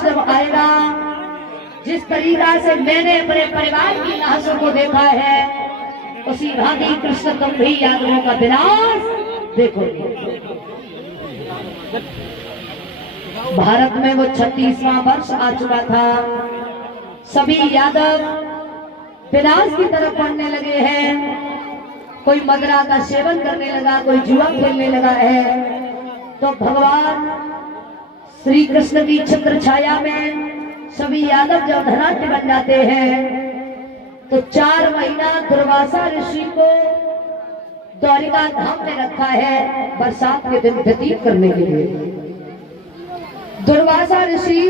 वर्ष जब आएगा, जिस तरीका से मैंने अपने परिवार की लाशों को देखा है, उसी भांति कृष्ण तुम भी यादवों का विनाश देखो। भारत में वो 36वां वर्ष आ चुका था। सभी यादव विनाश की तरफ बढ़ने लगे हैं। कोई मदिरा का सेवन करने लगा, कोई जुआ खेलने लगा है। तो भगवान श्री कृष्ण की छत्र छाया में सभी यादव जब धनाढ्य बन जाते हैं, तो 4 महीना दुर्वासा ऋषि को द्वारिका धाम में रखा है बरसात के दिन व्यतीत करने के लिए। दुर्वासा ऋषि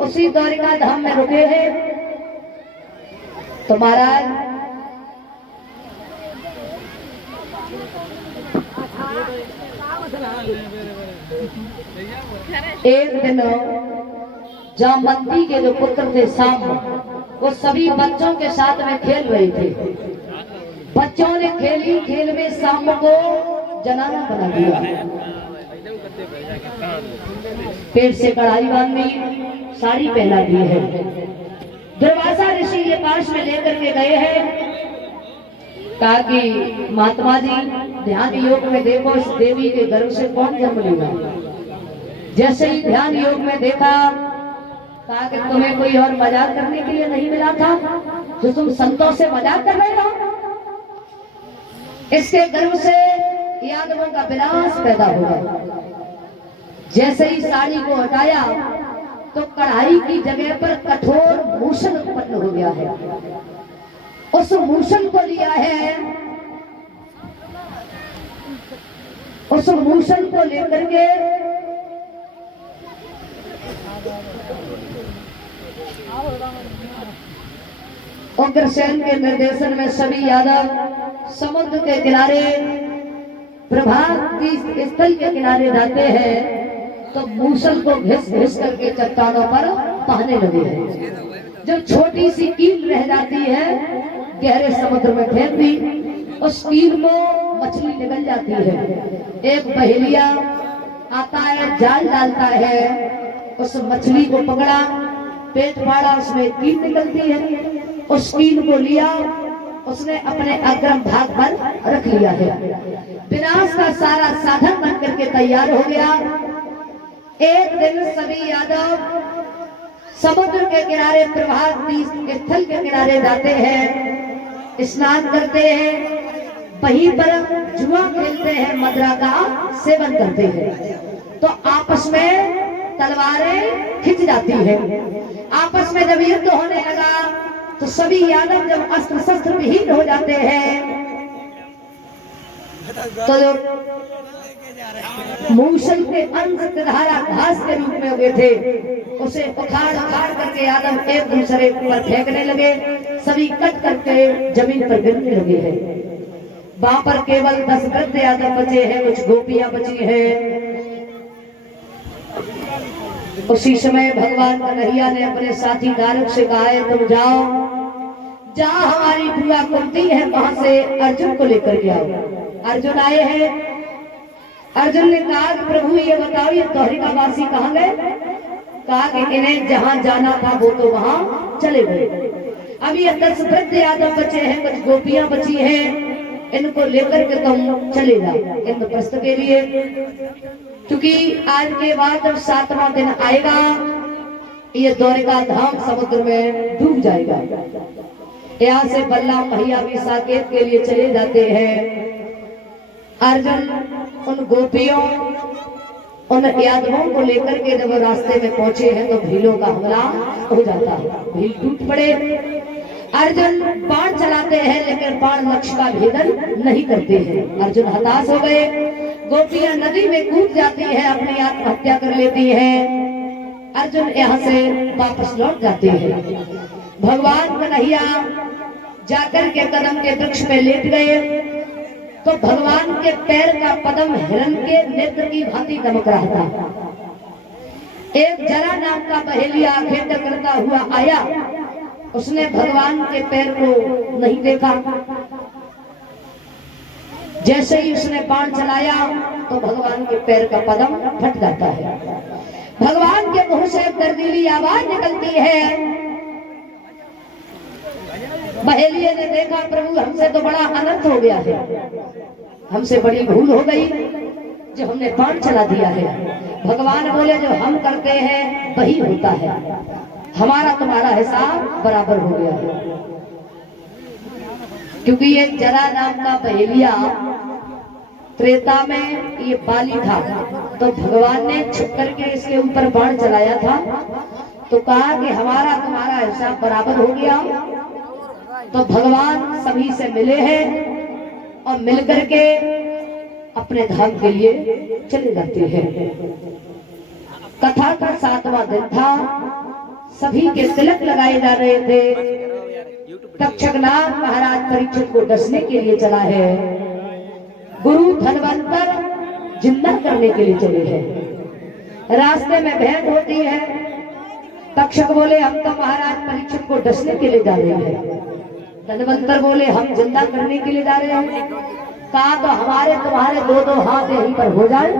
उसी द्वारिका धाम में रुके हैं। तो महाराज एक दिन जामवंती के जो पुत्र थे शाम, वो सभी बच्चों के साथ में खेल रहे थे। बच्चों ने खेली खेल में शाम को जनाना बना दिया, पेट से कढ़ाई बांधी, साड़ी पहना दी है। दुर्वासा ऋषि ये पास में लेकर के गए हैं, कहा कि महात्मा जी ध्यान योग में देखो इस देवी के गर्भ से कौन जन्म लेगा। जैसे ही ध्यान योग में देखा, कहा कि तुम्हें कोई और मजाक करने के लिए नहीं मिला था जो तुम संतों से मजाक कर रहे हो। इसके गर्भ से यादवों का विनाश पैदा होगा। जैसे ही साड़ी को हटाया तो कढ़ाई की जगह पर कठोर मूसल उत्पन्न हो गया है। उस मूसल को लिया है, उस मूसल को लेकर के उग्रसेन के निर्देशन में सभी यादव समुद्र के किनारे प्रभात की स्थल के किनारे जाते हैं। तो मूसल को घिस घिस करके चट्टानों पर बहाने लगे हैं। जो छोटी सी कील रह जाती है गहरे समुद्र में फेंक दी, उस कील को मछली निकल जाती है। एक बहेलिया आता है, जाल डालता है, उस मछली को पकड़ा, पेट फाड़ा, उसमें कील निकलती है। उस कील को लिया, उसने अपने अग्रम भाग पर रख लिया है। विनाश का सारा साधन बन करके तैयार हो गया। एक दिन सभी यादव समुद्र के किनारे प्रभात स्थल के किनारे जाते हैं, स्नान करते हैं, वहीं पर जुआ खेलते हैं, मदिरा का सेवन करते हैं। तो आपस में तलवारें खिंच जाती है। आपस में जब युद्ध होने लगा तो सभी यादव जब अस्त्र शस्त्र विहीन हो जाते हैं, तो जो मूसल के अंश धारा घास के रूप में हुए थे, उसे उखाड़ उखाड़ करके यादव एक दूसरे पर फेंकने लगे। सभी कट करके जमीन पर गिरने लगे हैं। वहां पर केवल 10 वृद्ध यादव बचे हैं, कुछ गोपियां बची हैं। उसी समय भगवान कन्हैया ने अपने साथी दारुक से कहा है, तुम जाओ, जहाँ हमारी बुआ कुंती है वहां से अर्जुन को लेकर के आओ। अर्जुन आए हैं। अर्जुन ने कहा कि प्रभु ये बताओ ये द्वारिकावासी कहाँ गए। कहा कि इन्हें जहाँ जाना था वो तो वहां चले गए। अब ये 10 वृद्ध यादव बचे हैं, कुछ गोपियां बची हैं, इनको लेकर के तुम चले जाओ इंद्रप्रस्थ के लिए, क्योंकि आज के बाद जब 7वां दिन आएगा ये द्वारिका धाम समुद्र में डूब जाएगा। यहाँ से बलराम भैया भी साकेत के लिए चले जाते हैं। अर्जुन उन गोपियों उन यादवों को लेकर के जब रास्ते में पहुंचे हैं तो भीलों का हमला हो जाता है, भील टूट पड़े। अर्जुन बाण चलाते हैं लेकिन बाण लक्ष्य का भेदन नहीं करते हैं। अर्जुन हताश हो गए। गोपियां नदी में कूद जाती है, अपनी आत्महत्या कर लेती हैं। अर्जुन यहाँ से वापस लौट जाते हैं। भगवान कन्हैया जाकर के कदम के वृक्ष में लेट गए तो भगवान के पैर का पदम हिरण के नेत्र की भांति दमक रहा था। एक जरा नाम का बहेलिया आंखें टकराता हुआ आया, उसने भगवान के पैर को नहीं देखा। जैसे ही उसने बाण चलाया तो भगवान के पैर का पदम फट जाता है। भगवान के मुंह से दर्दीली आवाज निकलती है। बहेलिये ने देखा प्रभु हमसे तो बड़ा अनर्थ हो गया है, हमसे बड़ी भूल हो गई जो हमने बाण चला दिया है। भगवान बोले जो हम करते हैं वही होता है, हमारा तुम्हारा हिसाब बराबर हो गया है। क्योंकि ये जरा नाम का बहेलिया त्रेता में ये बाली था, तो भगवान ने छुप करके इसके ऊपर बाण चलाया था, तो कहा कि हमारा तुम्हारा हिसाब बराबर हो गया। तो भगवान सभी से मिले हैं और मिलकर के अपने धाम के लिए चले जाते हैं। कथा का 7वां दिन था, सभी के तिलक लगाए जा रहे थे। तक्षक नाग महाराज परीक्षित को डसने के लिए चला है, गुरु धनवंतर जिंदा करने के लिए चले हैं। रास्ते में भेंट होती है, तक्षक बोले हम तो महाराज परीक्षित को डसने के लिए जा रहे हैं। धनवंतर बोले हम जिंदा करने के लिए जा रहे हैं। कहा तो हमारे तुम्हारे दो हाथ यहीं पर हो जाए।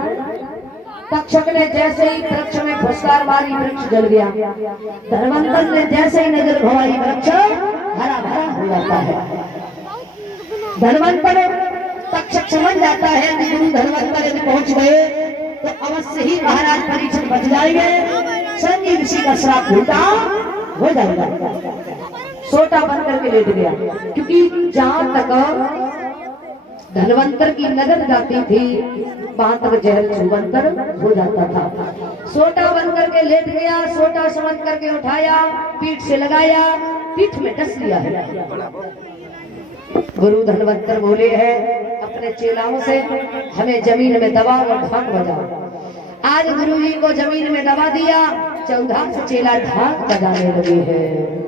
तक्षक ने जैसे ही वृक्ष में फुसकार मारी, वृक्ष जल गया। धनवंतर ने जैसे ही नजर घुमाई, वृक्ष हरा भरा हो जाता है। धनवंतर तक्षक समझ जाता है कि गुरु धनवंतर यदि पहुंच गए तो अवश्य ही महाराज परीक्षित बच जाएंगे, संजीव ऋषि का श्राप उल्टा हो जाएगा। सोटा बंद करके लेट गया, क्योंकि जहां तक धनवंतर की नजर जाती थी वहां तक जहर छुबंतर हो जाता था। सोटा बंद करके लेट गया, सोटा समझ करके उठाया, पीठ से लगाया, पीठ में डस लिया है। गुरु धनवंतर बोले हैं अपने चेलाओं से हमें जमीन में दबा और ढाक बजाओ। आज गुरु जी को जमीन में दबा दिया, 14 से चेला ढाक बजाने लगे हैं।